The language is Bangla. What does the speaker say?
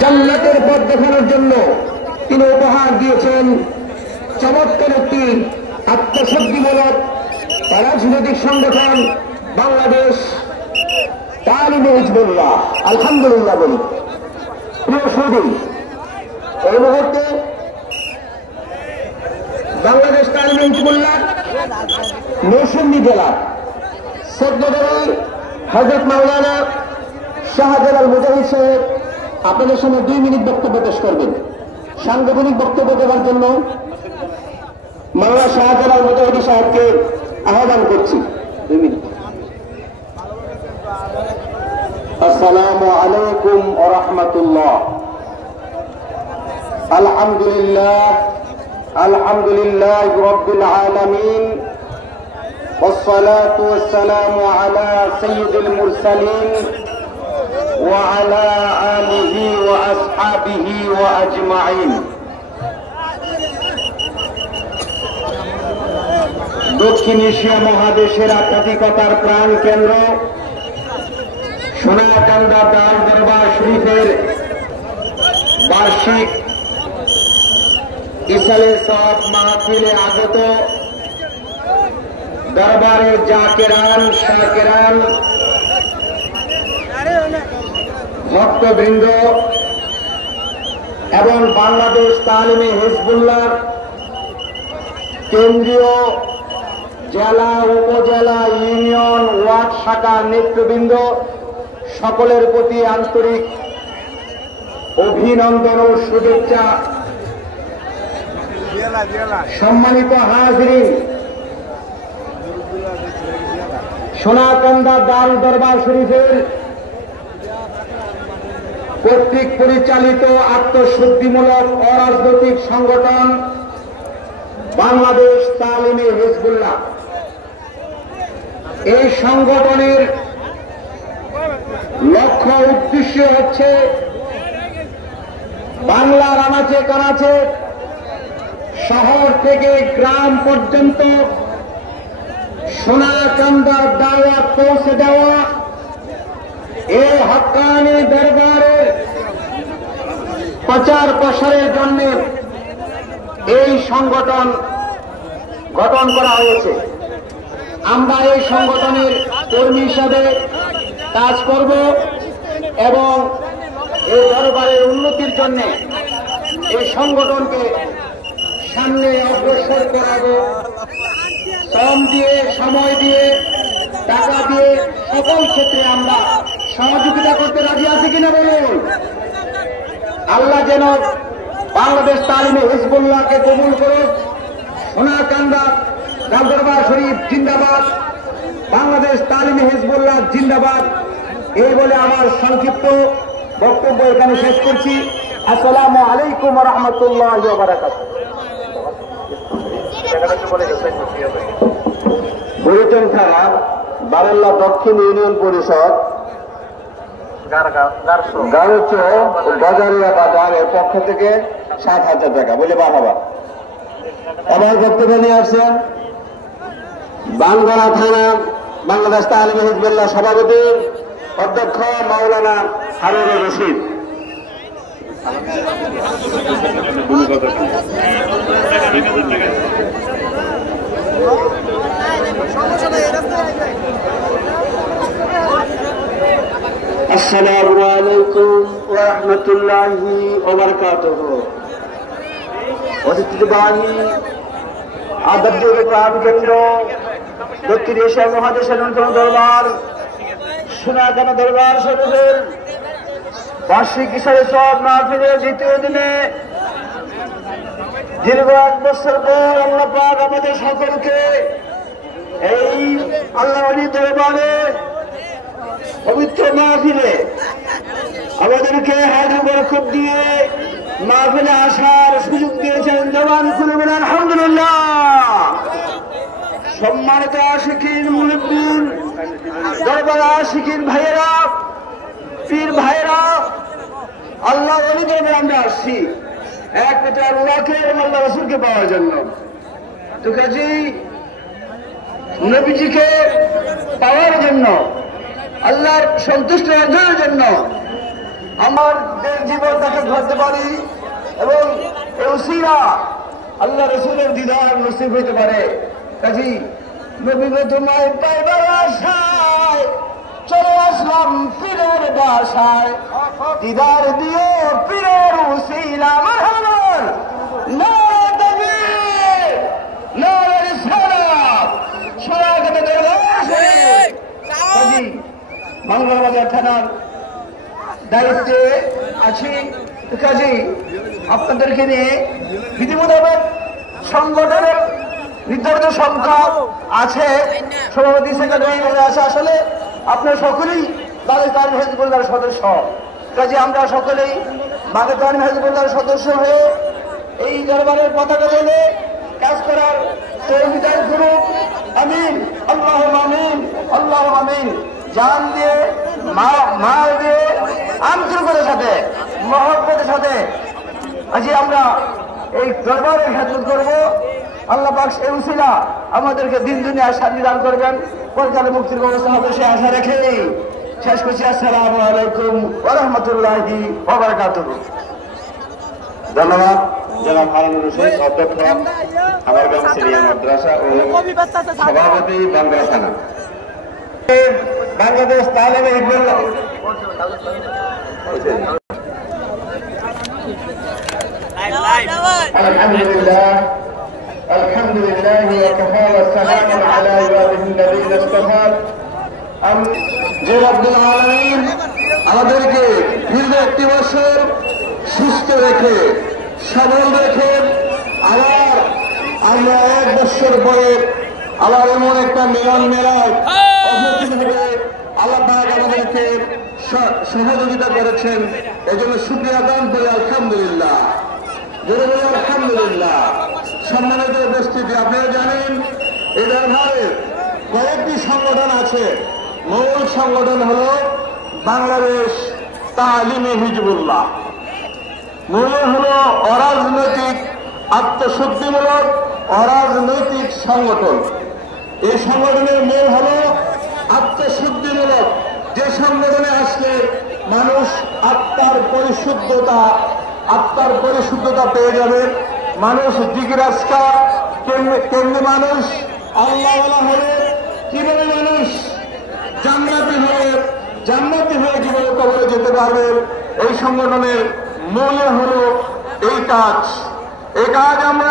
জান্নাতের পথ দেখানোর জন্য তিনি উপহার দিয়েছেন চমৎকার একটি আত্মশুদ্ধিমূলক রাজনৈতিক সংগঠন বাংলাদেশ তালিমে হিজবুল্লাহ। আলহামদুলিল্লাহ বলি। প্রিয় সুধী, এই মুহূর্তে বাংলাদেশ তালিমে হিজবুল্লাহ নরসিংদী জেলা সেক্রেটারি হযরত মাওলানা শাহজালাল মুজাহিদ সাহেব আপনাদের সামনে 2 মিনিট বক্তব্য পেশ করবেন। সাংগঠনিক বক্তব্য দেওয়ার জন্য মাওলানা শাহজালাল মুজাহিদ সাহেবকে আহ্বান করছি। 2 মিনিট। আসসালামু আলাইকুম ওয়া রাহমাতুল্লাহ। আলহামদুলিল্লাহ রাব্বিল আলামিন والصلاة والسلام على سيد المرسلين وعلى آله وأصحابه وأجمعين। দক্ষিণ এশিয়া মহাদেশের আধ্যাত্মিকতার প্রাণ কেন্দ্র সোনাকান্দা দাল দরবার শরীফের বার্ষিক ইসালে সওয়াব মাহফিলে আগত দরবারের জাকেরান শাকেরান ভক্তবৃন্দ এবং বাংলাদেশ তালিমে হিজবুল্লাহ কেন্দ্রীয় জেলা উপজেলা ইউনিয়ন ওয়ার্ড শাখার নেতৃবৃন্দ সকলের প্রতি আন্তরিক অভিনন্দন ও শুভেচ্ছা। সম্মানিত হাজরিন, সোনাকান্দা দাল দরবার শরীফের কর্তৃক পরিচালিত আত্মশুদ্ধিমূলক অরাজনৈতিক সংগঠন বাংলাদেশ তালিমে হিজবুল্লাহ, এই সংগঠনের লক্ষ্য উদ্দেশ্য হচ্ছে বাংলার আনাচে কানাচে শহর থেকে গ্রাম পর্যন্ত সোনাকান্দার দাওয়াত পৌঁছে দেওয়া, এই হক্কানি দরবারের প্রচার প্রসারের জন্য এই সংগঠন গঠন করা হয়েছে। আমরা এই সংগঠনের কর্মী হিসাবে কাজ করব এবং এই দরবারের উন্নতির জন্য এই সংগঠনকে সামনে অগ্রসর করাবো। শ্রম দিয়ে, সময় দিয়ে, টাকা দিয়ে সকল ক্ষেত্রে আমরা সহযোগিতা করতে রাজি আছি কিনা বলুন। আল্লাহ যেন বাংলাদেশ তালিমে হিজবুল্লাহকে কবুল করুন। সোনাকান্দা দাল দরবার শরীফ জিন্দাবাদ, বাংলাদেশ তালিমে হিজবুল্লাহ জিন্দাবাদ। এই বলে আমার সংক্ষিপ্ত বক্তব্য এখানে শেষ করছি। আসসালামু আলাইকুম ওয়া রাহমাতুল্লাহি ওয়া বারাকাতুহু। বুড়িচং থানা বারাল্লা দক্ষিণ ইউনিয়ন পরিষদ গারুচো বাজারিয়া বাজারের পক্ষ থেকে 7,000 টাকা বলে বাহাবা। আমার বক্তব্য নিয়ে আসছেন বানগড়া থানা বাংলাদেশ তালিমে হিজবুল্লাহ সভাপতি অধ্যক্ষ মাওলানা হারুনুর রশিদ। আসসালামু আলাইকুম ওয়া রাহমাতুল্লাহি ওয়া বারাকাতুহু। ঐতিহ্যবাহী আধ্যাত্মিক প্রাণকেন্দ্র দক্ষিণ এশিয়া মহাদেশের অন্যতম দরবার সোনাকান্দা দরবার শরীফের বার্ষিক ইসালে সওয়াব মাহফিলের 2য় দিনে দীর্ঘ 1 বছর পর আল্লাহ পাক আমাদের সকলকে এই আল্লাহ ওলির দরবারে পবিত্র মাহফিলে আমাদেরকে হাত বরকত দিয়ে মাহফিলে আসার সুযোগ দিয়েছেন। জবান খুলে বলেন আলহামদুলিল্লাহ। সম্মানিত আশিকিন মুহিব্বিন দরবার আশিকিন ভাইয়েরা, পীর ভাইয়েরা, আল্লাহ ওলিদের আমরা আসছি এক পিতা আল্লাহকে এবং আল্লাহ রাসূলকে পাওয়ার জন্য। তো কাজী নবীজিকে পাওয়ার জন্য, আল্লাহর সন্তুষ্ট অর্জনের জন্য আমাদের জীবনটাকে ধরতে পারি এবং উসিলা আল্লাহ রসুলের দিদার নসিব হইতে পারে। কাজী নবী তোমায় পাইবার আশায় চলে আসলাম পীরের বাসায়, দিদার দিও পীরের উসিলা। মারহাবান নারে তাকবীর নারে রিসালাত স্বাগত দরবারে। কাজী মঙ্গলবাজার থানার দায়িত্বে আছি। কাজী আপনাদেরকে নিয়ে বিধি মোতাবেক সংগঠনের নির্ধারিত সংখ্যা আছে, সভাপতি সেক্রেটারি আছে। আসলে আপনারা সকলেই বাগেরহাট হিজবুল্লাহর সদস্য। কাজে আমরা সকলেই বাগেরহাট হিজবুল্লাহর সদস্য হয়ে এই দরবারের পতাকা তুলে কাজ করার তৌফিক করুন। আমিন আল্লাহুম্মা আমিন আল্লাহুম্মা আমিন। জান দিয়ে মাল দিয়ে আন্তরিকতার সাথে মহব্বতের সাথে আজকে আমরা এই দরবারের খেদমত করবো। আল্লাহ পাক এই উসিলা আমাদেরকে দিন দুনিয়ায় শান্তি দান করবেন, পরকালে মুক্তির ব্যবস্থা হবে সে আশা রেখে শেষ করছি। আসসালামু আলাইকুম ওয়া রাহমাতুল্লাহি ওয়া বারাকাতুহু। ধন্যবাদ জনাব হারুনুর রশিদ, অধ্যক্ষ আগারগাঁও সিনিয়র মাদ্রাসা ও সভাপতি বাংলা থানা বাংলাদেশ তালেবে হিজবুল্লাহ। আলহামদুলিল্লাহ আলহামদুলিল্লাহ ওয়া কাফা ওয়া সালামুন আলা ইবাদিহিল লাযীনা ইসতাফা। যে রব্বুল আলামিন আমাদেরকে দীর্ঘ একটি বছর সুস্থ রেখে সবল রেখে আবার আমরা 1 বছর পরে আবার এমন একটা মিলন মেলায় আল্লাহ পাক আমাদেরকে সহযোগিতা করেছেন। এই জন্য শুকরিয়া আদান করি আলহামদুলিল্লাহ, জোরে বলি আলহামদুলিল্লাহ। সম্মানিত উপস্থিতি, আপনারা জানেন এই দরবারে কয়েকটি সংগঠন আছে। মূল সংগঠন হল বাংলাদেশ তালিমে হিজবুল্লাহ। মূল হল অরাজনৈতিক আত্মশুদ্ধিমূলক অরাজনৈতিক সংগঠন। এই সংগঠনের মূল হল আত্মশুদ্ধিমূলক। যে সংগঠনে আসলে মানুষ আত্মার পরিশুদ্ধতা পেয়ে যাবে। মানুষ জিজ্ঞাসা কেমনি মানুষ আল্লাহওয়ালা হবে, কিভাবে মানুষ জান্নাতি হয়ে কিভাবে কবরে যেতে পারবে। এই সংগঠনের মূলে হলো এই কাজ আমরা